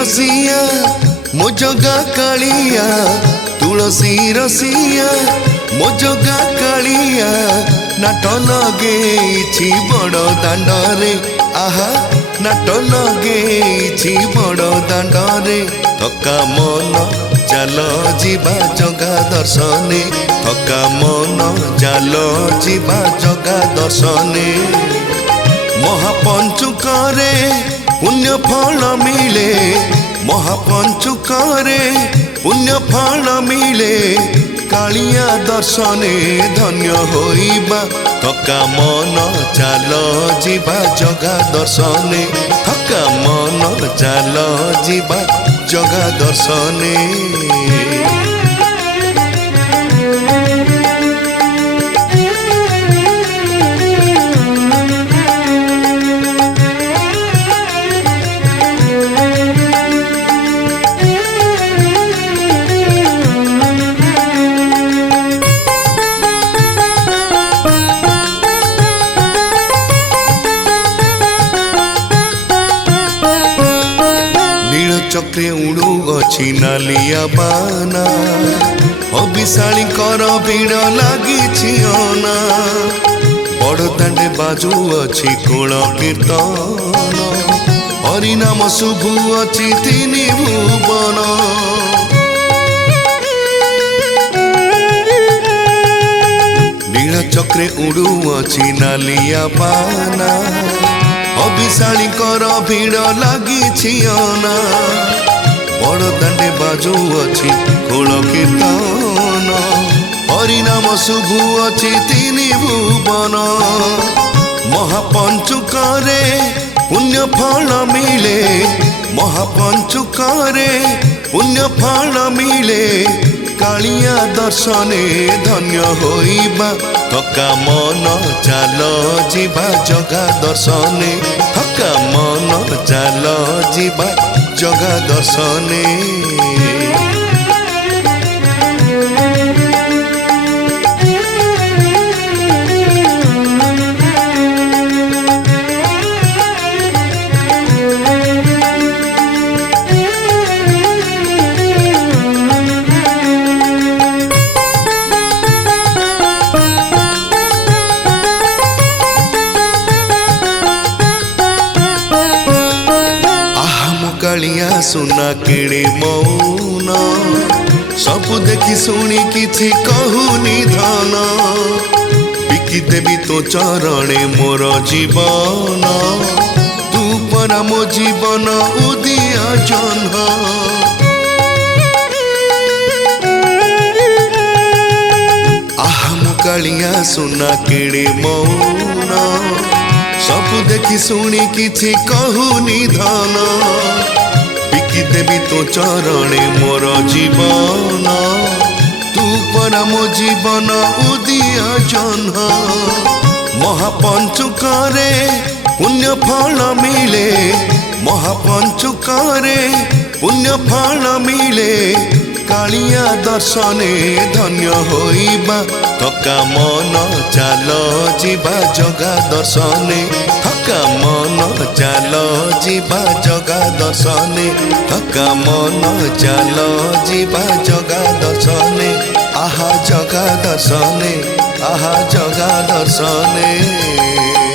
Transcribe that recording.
रसिया मो जगा कालिया तुलसी रसिया मो जगा कालिया नाट लगे बड़ दांडरे आहा नाट लगे बड़ दांडरे थका मन चाल जीवा जगा दर्शने थका मन चाल जीवा जगा दर्शने महापंचुकरे पुण्य फल मिले महापंचुकरे पुण्य फल मिले कालिया दर्शने धन्य होइबा थका मन चाल जीवा जगा दर्शने थका मन चाल जीवा जगा दर्शने चक्रे उड़ू अच्छी नालिया बाना अभिशाली कर भीड़ लगी अना बड़ दांडे बाजू अच्छी कोल कीर्तन हरिनाम शुभु अच्छी तीन भुवन नीला चक्रे उड़ू अच्छी नालिया बाना अभिशाली कर भीड़ लगी अना बड़ दांडे बाजू अच्छी कोल कीर्तन हरिनाम शुभु अच्छी तीन भुवन महापंचुकरे पुण्य फल मिले महापंचुकरे पुण्य फल मिले कालिया दर्शने धन्य होइबा थका मन चाल जीवा जगा दर्शने थका मन चाल जीवा जगा दर्शने कालिया सुना किणी मौन सब देखी शुणी किछि कहूनी धन बिकी देवी तो चरणे मोर जीवन तू परा मो जीवन उदिया जन्ह आहम कालिया सुना किणी मौन सब देखी शुणी किछि कहूनी धन बिकी देवी तो चरणे मोर जीवन तू परा मो जीवन उदिया जन्ह महापंचुकरे पुण्य फल मिले महापंचुकरे पुण्य फल मिले कालिया दर्शने धन्य होइबा थका मन चाल जीवा जगा दर्शने थका मन चाल जीवा जगा दर्शने थका मन चाल जीवा जगा दर्शने आहा जगा दर्शने आहा जगा दर्शने।